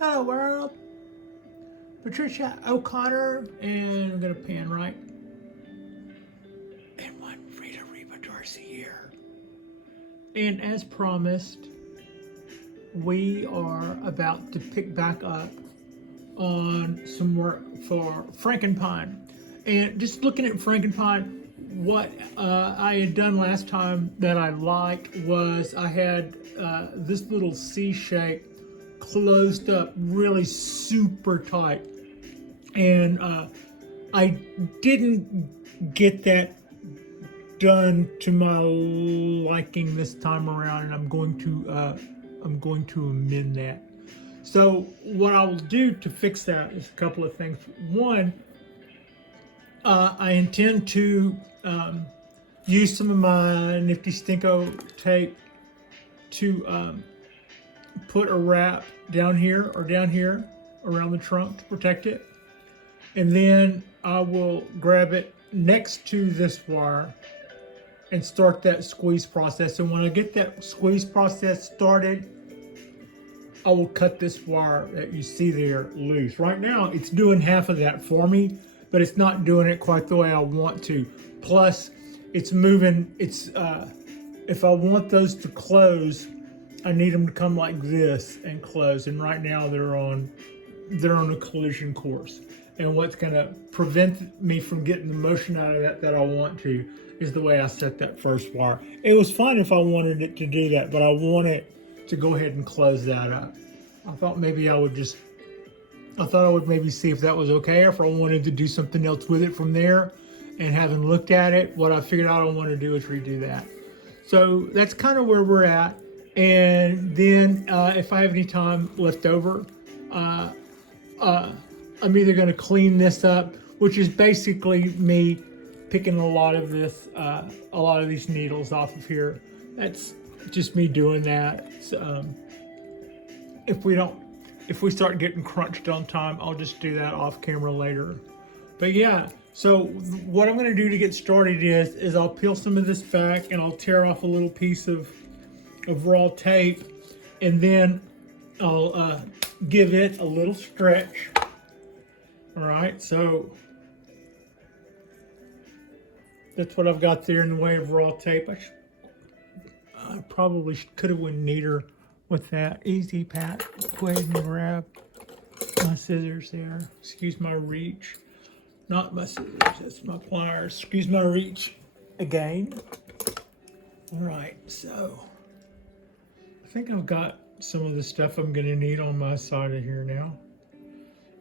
Hello world, Patricia O'Connor, and I'm gonna pan right. And one Frida Reba Darcy here. And as promised, we are about to pick back up on some work for Frankenpine. And just looking at Frankenpine, what I had done last time that I liked was I had this little C shape closed up really super tight. And I didn't get that done to my liking this time around, and I'm going to amend that. So what I will do to fix that is a couple of things. One, I intend to use some of my nifty stinko tape to put a wrap down here or down here around the trunk to protect it. And then I will grab it next to this wire and start that squeeze process. And when I get that squeeze process started, I will cut this wire that you see there loose. Right now, it's doing half of that for me, but it's not doing it quite the way I want to. Plus, it's moving, if I want those to close, I need them to come like this and close. And right now they're on a collision course. And what's gonna prevent me from getting the motion out of that I want to is the way I set that first wire. It was fine if I wanted it to do that, but I want it to go ahead and close that up. I thought I would maybe see if that was okay, or if I wanted to do something else with it from there. And having looked at it, what I figured out I want to do is redo that. So that's kind of where we're at. And then if I have any time left over, I'm either going to clean this up, which is basically me picking a lot of these needles off of here. That's just me doing that. So, if we start getting crunched on time, I'll just do that off camera later. But yeah, so what I'm going to do to get started is I'll peel some of this back and I'll tear off a little piece of raw tape, and then I'll give it a little stretch. All right, so that's what I've got there in the way of raw tape. I probably could have went neater with that. Easy, Pat. Go ahead and grab my scissors there. Excuse my reach. Not my scissors, that's my pliers. Excuse my reach again. All right, so I think I've got some of the stuff I'm gonna need on my side of here now.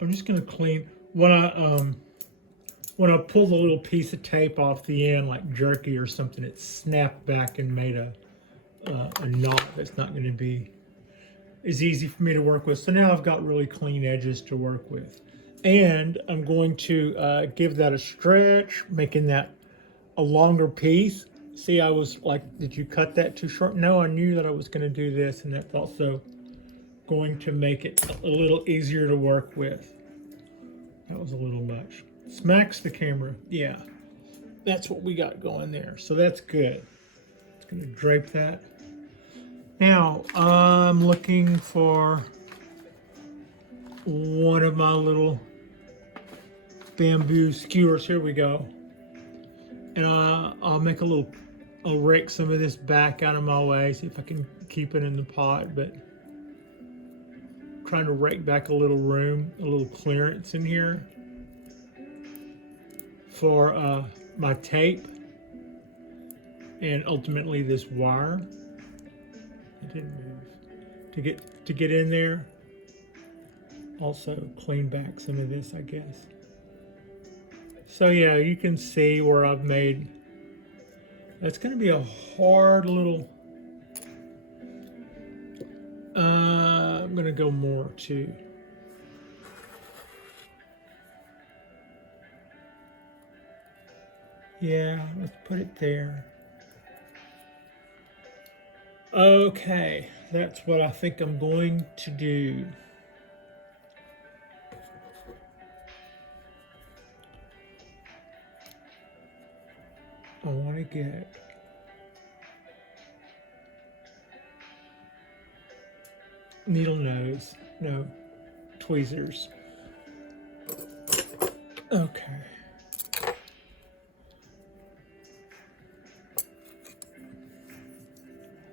I'm just gonna clean. When I pull the little piece of tape off the end, like jerky or something, it snapped back and made a knot that's not going to be as easy for me to work with. So now I've got really clean edges to work with. And I'm going to give that a stretch, making that a longer piece. See, I was like, did you cut that too short? No, I knew that I was going to do this, and that's also going to make it a little easier to work with. That was a little much. Smacks the camera. Yeah, that's what we got going there. So that's good. It's going to drape that. Now, I'm looking for one of my little bamboo skewers. Here we go. And I'll rake some of this back out of my way, see if I can keep it in the pot, but trying to rake back a little room, a little clearance in here for my tape and ultimately this wire. It didn't move. To get in there, also clean back some of this, I guess. So yeah, you can see where I've made. That's going to be a hard little. I'm going to go more too. Yeah, let's put it there. Okay, that's what I think I'm going to do. I want to get needle nose. No, tweezers. Okay.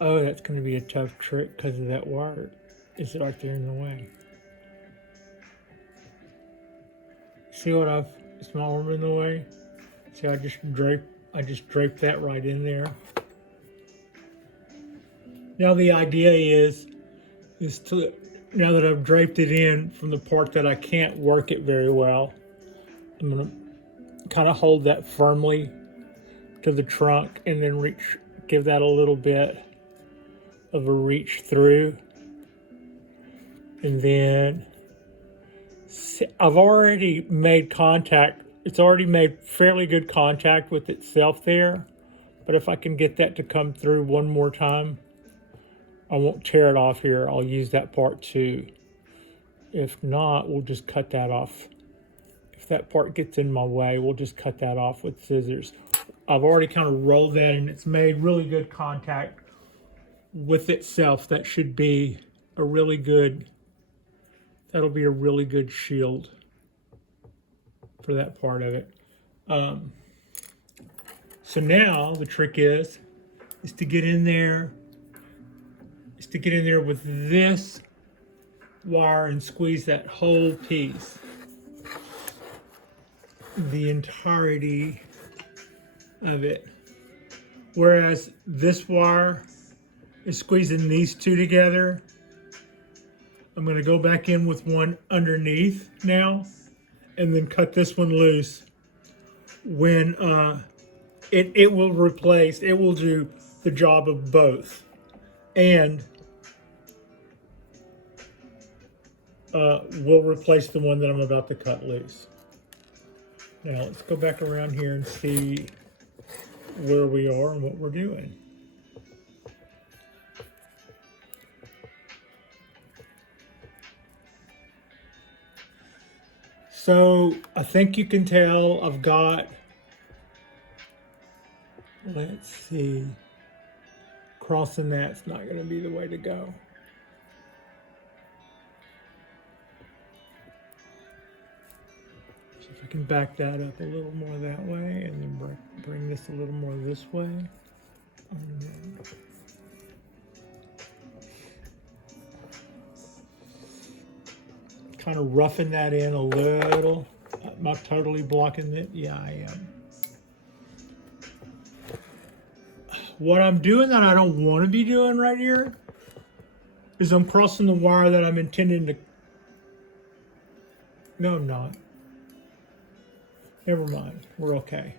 Oh, that's going to be a tough trick because of that wire. Is it right there in the way? See what it's my arm in the way? See, I just draped that right in there. Now the idea is to, now that I've draped it in from the part that I can't work it very well, I'm gonna kind of hold that firmly to the trunk and then give that a little bit of a reach through. And then I've already made contact. It's already made fairly good contact with itself there. But if I can get that to come through one more time, I won't tear it off here. I'll use that part too. If not, we'll just cut that off. If that part gets in my way, we'll just cut that off with scissors. I've already kind of rolled that and it's made really good contact with itself. That should be a really good, that'll be a really good shield for that part of it. So now the trick is to get in there, with this wire and squeeze that whole piece, the entirety of it. Whereas this wire is squeezing these two together. I'm going to go back in with one underneath now and then cut this one loose. When it will do the job of both. And we'll replace the one that I'm about to cut loose. Now let's go back around here and see where we are and what we're doing. So I think you can tell I've got, let's see, crossing that's not going to be the way to go. So if I can back that up a little more that way and then bring this a little more this way. Kind of roughing that in a little. Am I totally blocking it? Yeah, I am. What I'm doing that I don't want to be doing right here is I'm crossing the wire that I'm intending to... No, I'm not. Never mind. We're okay.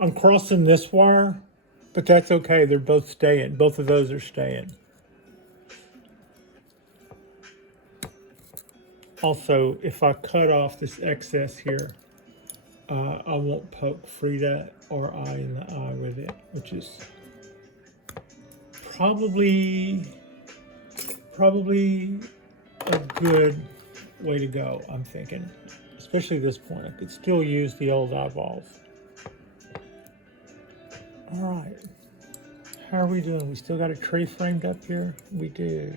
I'm crossing this wire, but that's okay. They're both staying. Both of those are staying. Also, if I cut off this excess here, I won't poke Frida or I in the eye with it, which is probably a good way to go, I'm thinking. Especially at this point, I could still use the old eyeballs. All right, how are we doing? We still got a tray framed up here? We do.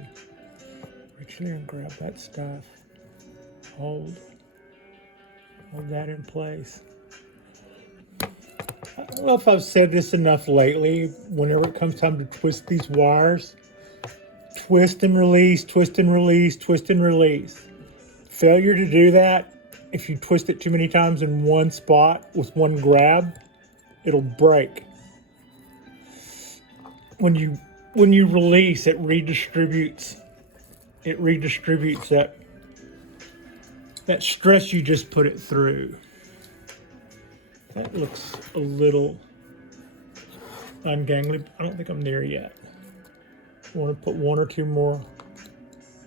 Reach there and grab that stuff. Hold that in place. I don't know if I've said this enough lately. Whenever it comes time to twist these wires, twist and release, twist and release, twist and release. Failure to do that, if you twist it too many times in one spot with one grab, it'll break. When you release, it redistributes. It redistributes that stress you just put it through. That looks a little ungangly. I don't think I'm there yet. I want to put one or two more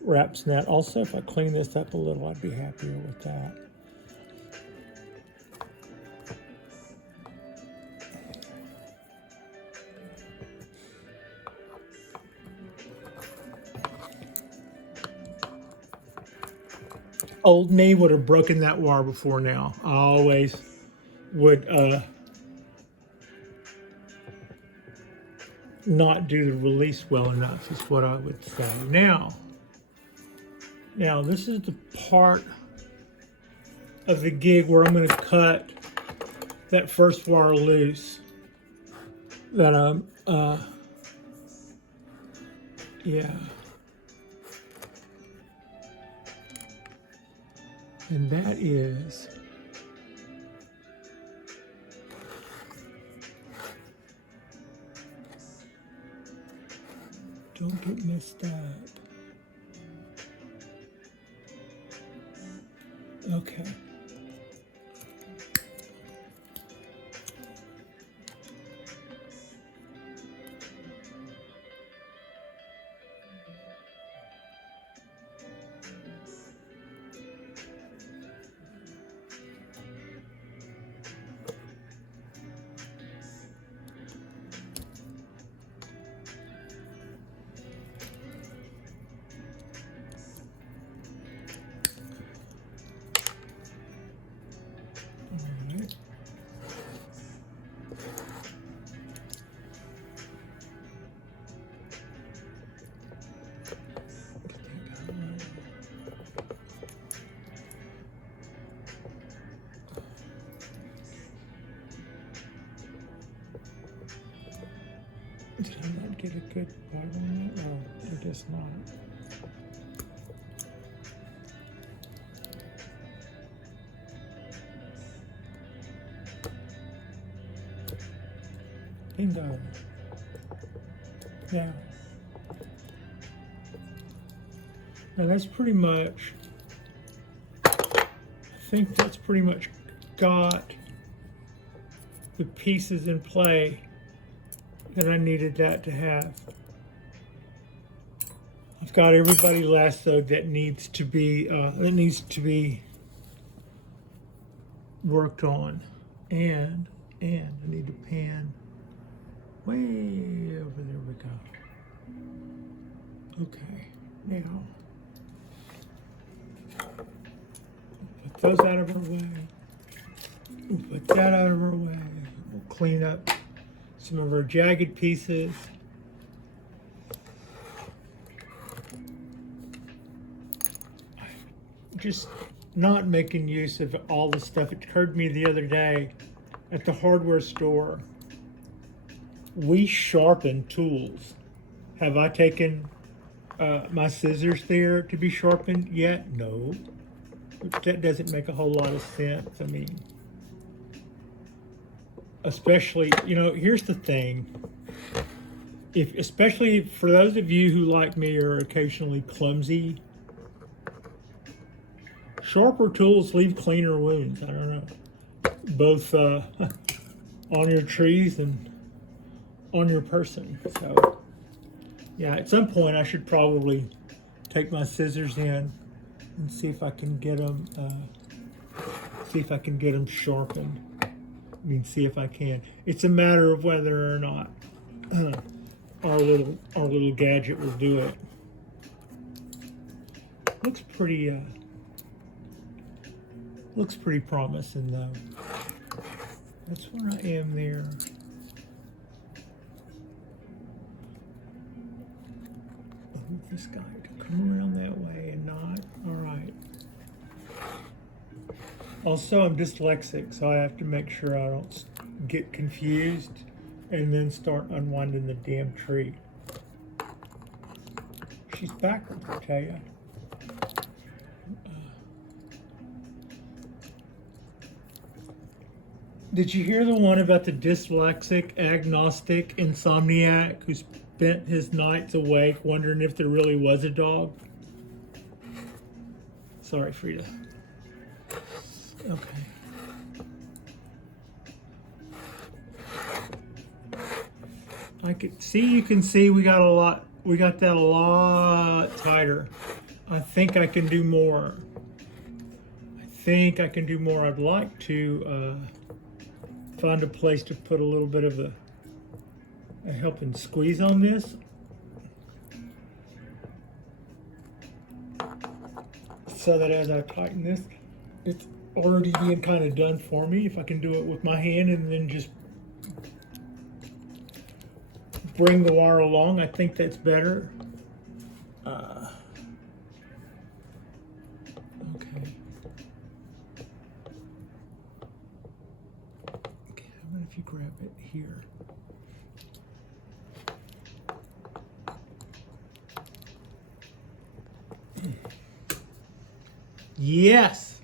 wraps in that. Also, if I clean this up a little, I'd be happier with that. Old me would have broken that wire before now. I always would not do the release well enough, is what I would say. Now Now this is the part of the gig where I'm going to cut that first wire loose. That yeah. And that is don't get messed up. Okay. Did I not get a good bite on that? No, it does not. Bingo. Now that's pretty much, I think that's pretty much got the pieces in play that I needed that to have. I've got everybody lassoed that needs to be worked on, and I need to pan way over there. We go. Okay, now put those out of our way. We'll put that out of our way. We'll clean up some of our jagged pieces. Just not making use of all the stuff. It occurred to me the other day at the hardware store, we sharpen tools. Have I taken my scissors there to be sharpened yet? No. That doesn't make a whole lot of sense. I mean, especially, you know, here's the thing. Especially for those of you who, like me, are occasionally clumsy, sharper tools leave cleaner wounds. I don't know. Both on your trees and on your person. So, yeah, at some point I should probably take my scissors in and see if I can get them, sharpened. I mean, see if I can. It's a matter of whether or not our little gadget will do it. Looks pretty promising though. That's where I am there. I want this guy to come around that way and not. All right. Also, I'm dyslexic, so I have to make sure I don't get confused and then start unwinding the damn tree. She's backwards, I tell you. Did you hear the one about the dyslexic, agnostic, insomniac who spent his nights awake wondering if there really was a dog? Sorry, Frida. Okay. You can see we got that a lot tighter. I think I can do more. I'd like to find a place to put a little bit of a helping squeeze on this. So that as I tighten this, it's already being kind of done for me. If I can do it with my hand and then just bring the wire along, I think that's better. here. Yes,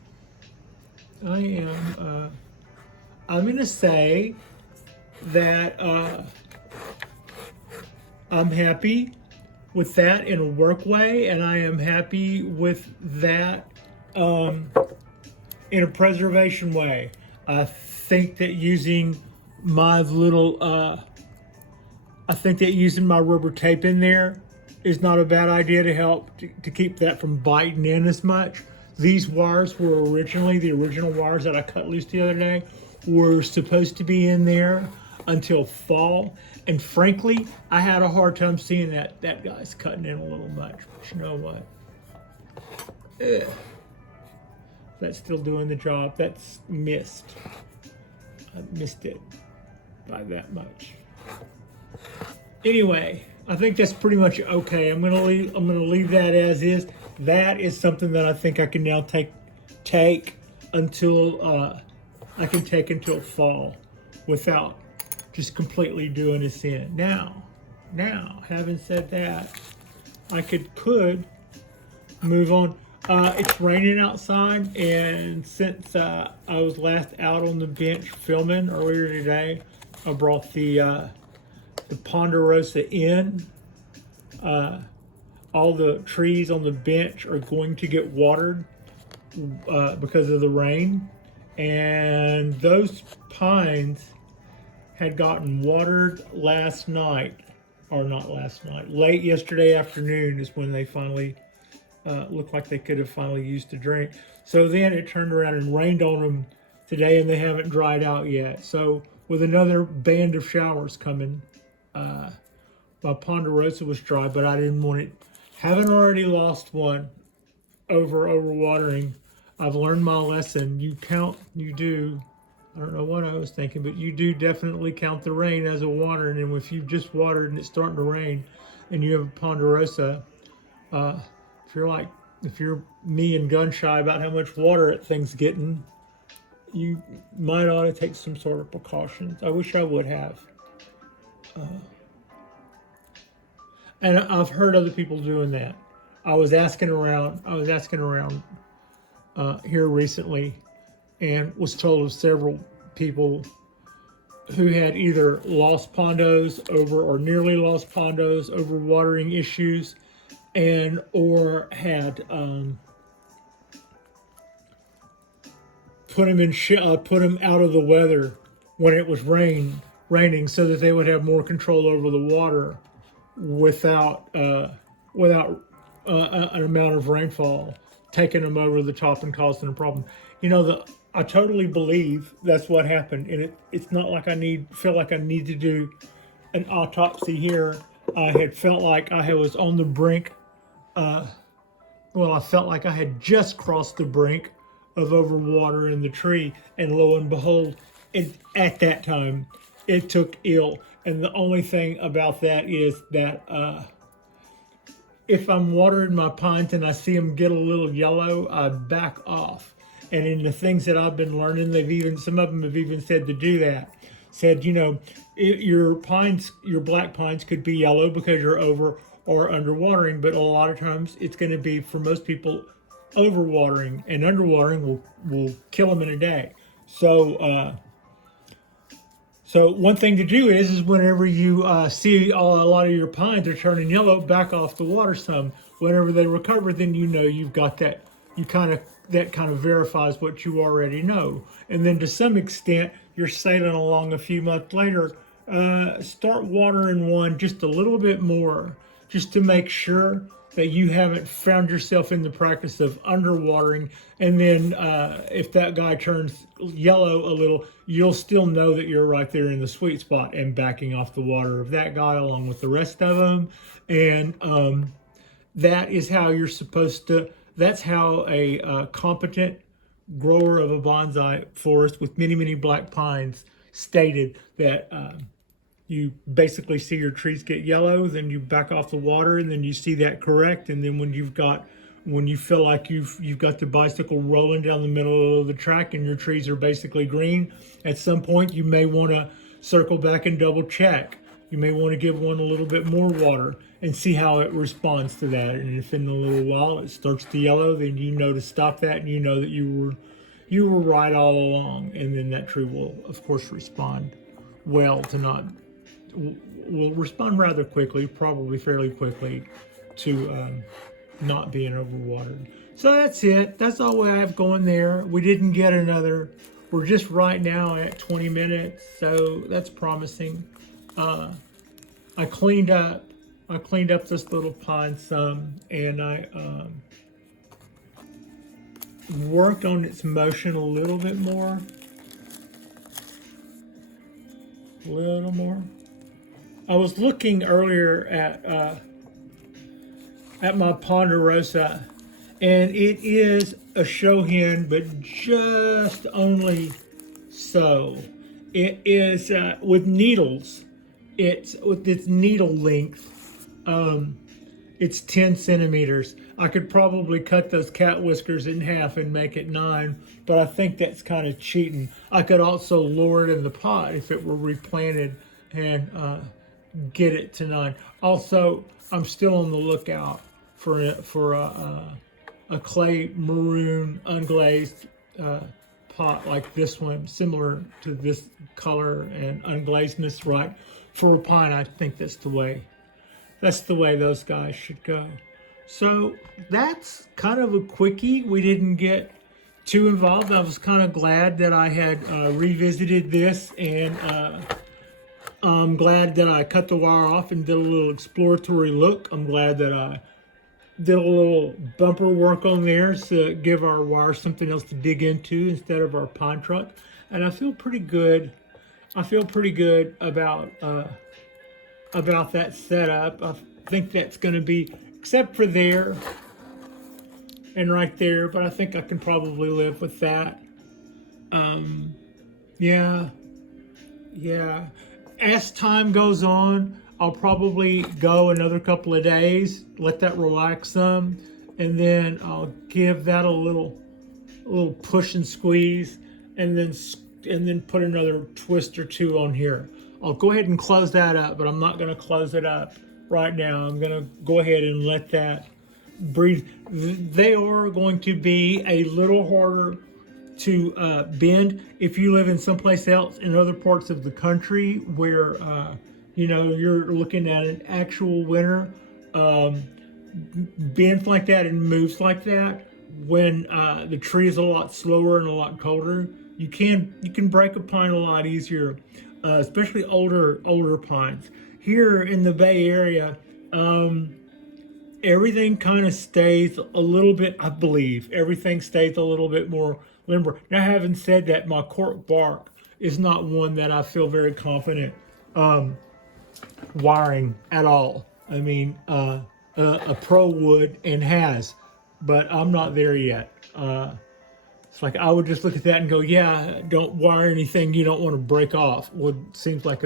I am. I'm going to say that I'm happy with that in a work way, and I am happy with that in a preservation way. I think that using my little, I think that using my rubber tape in there is not a bad idea to help to keep that from biting in as much. These wires were originally, the original wires that I cut loose the other day were supposed to be in there until fall. And frankly, I had a hard time seeing that guy's cutting in a little much. But you know what? Ugh. That's still doing the job. That's missed. I missed it by that much. Anyway, I think that's pretty much okay. I'm gonna leave that as is. That is something that I think I can now take until until fall without just completely doing this in. Now, having said that, I could move on. It's raining outside, and since I was last out on the bench filming earlier today, I brought the Ponderosa in. All the trees on the bench are going to get watered because of the rain, and those pines had gotten watered last night, or not last night, late yesterday afternoon is when they finally looked like they could have finally used a drink. So then it turned around and rained on them today, and they haven't dried out yet. So with another band of showers coming, my Ponderosa was dry, but I didn't want it. Haven't already lost one over overwatering. I've learned my lesson. You do. I don't know what I was thinking, but you do definitely count the rain as a watering. And if you've just watered and it's starting to rain and you have a Ponderosa, if you're me and gun shy about how much water that thing's getting, you might ought to take some sort of precautions. I wish I would have. And I've heard other people doing that. I was asking around here recently, and was told of several people who had either lost pondos over or nearly lost pondos over watering issues, and or had put them out of the weather when it was raining, so that they would have more control over the water without an amount of rainfall taking them over the top and causing a problem. You know, I totally believe that's what happened, and it's not like I feel like I need to do an autopsy here. I had felt like I was on the brink. I felt like I had just crossed the brink of overwatering the tree, and lo and behold, at that time, it took ill. And the only thing about that is that if I'm watering my pines and I see them get a little yellow, I back off. And in the things that I've been learning, some of them have even said to do that. Said, your black pines could be yellow because you're over or underwatering, but a lot of times it's going to be, for most people, overwatering, and underwatering will kill them in a day. So one thing to do is whenever you see a lot of your pines are turning yellow, back off the water some. Whenever they recover, then you've got that. That kind of verifies what you already know. And then to some extent, you're sailing along a few months later. Start watering one just a little bit more, just to make sure that you haven't found yourself in the practice of underwatering. And then if that guy turns yellow a little, you'll still know that you're right there in the sweet spot and backing off the water of that guy along with the rest of them. And that is how you're supposed to, that's how a competent grower of a bonsai forest with many, many black pines stated that you basically see your trees get yellow, then you back off the water, and then you see that correct. And then when you feel like you've got the bicycle rolling down the middle of the track and your trees are basically green, at some point you may want to circle back and double check. You may want to give one a little bit more water and see how it responds to that. And if in a little while it starts to yellow, then you know to stop that, and you know that you were right all along. And then that tree will, of course, respond well to will respond rather quickly, probably fairly quickly, to not being overwatered. So that's it. That's all we have going there. We didn't get another. We're just right now at 20 minutes, so that's promising. I cleaned up this little pond some, and I worked on its motion a little bit more. A little more. I was looking earlier at my Ponderosa, and it is a show hen, but just only so. It is with needles. It's with its needle length. It's 10 centimeters. I could probably cut those cat whiskers in half and make it 9, but I think that's kind of cheating. I could also lower it in the pot if it were replanted and get it to 9. Also, I'm still on the lookout for a clay maroon unglazed pot like this one, similar to this color and unglazedness, right? For a pine, I think that's the way those guys should go. So that's kind of a quickie. We didn't get too involved. I was kind of glad that I had revisited this, and I'm glad that I cut the wire off and did a little exploratory look. I'm glad that I did a little bumper work on there to give our wire something else to dig into instead of our pine truck. And I feel pretty good. I feel pretty good about that setup. I think that's going to be, except for there and right there, but I think I can probably live with that. Yeah. As time goes on, I'll probably go another couple of days, let that relax some, and then I'll give that a little push and squeeze, and then put another twist or two on here. I'll go ahead and close that up, but I'm not going to close it up right now. I'm going to go ahead and let that breathe. They are going to be a little harder to bend if you live in someplace else in other parts of the country where you're looking at an actual winter. Bends like that and moves like that when the tree is a lot slower and a lot colder. You can break a pine a lot easier, especially older pines. Here in the Bay Area, everything kind of stays a little bit, I believe, everything stays a little bit more limber. Now, having said that, my cork bark is not one that I feel very confident wiring at all. I mean, a pro would and has, but I'm not there yet. It's like I would just look at that and go, yeah, don't wire anything you don't want to break off. Seems like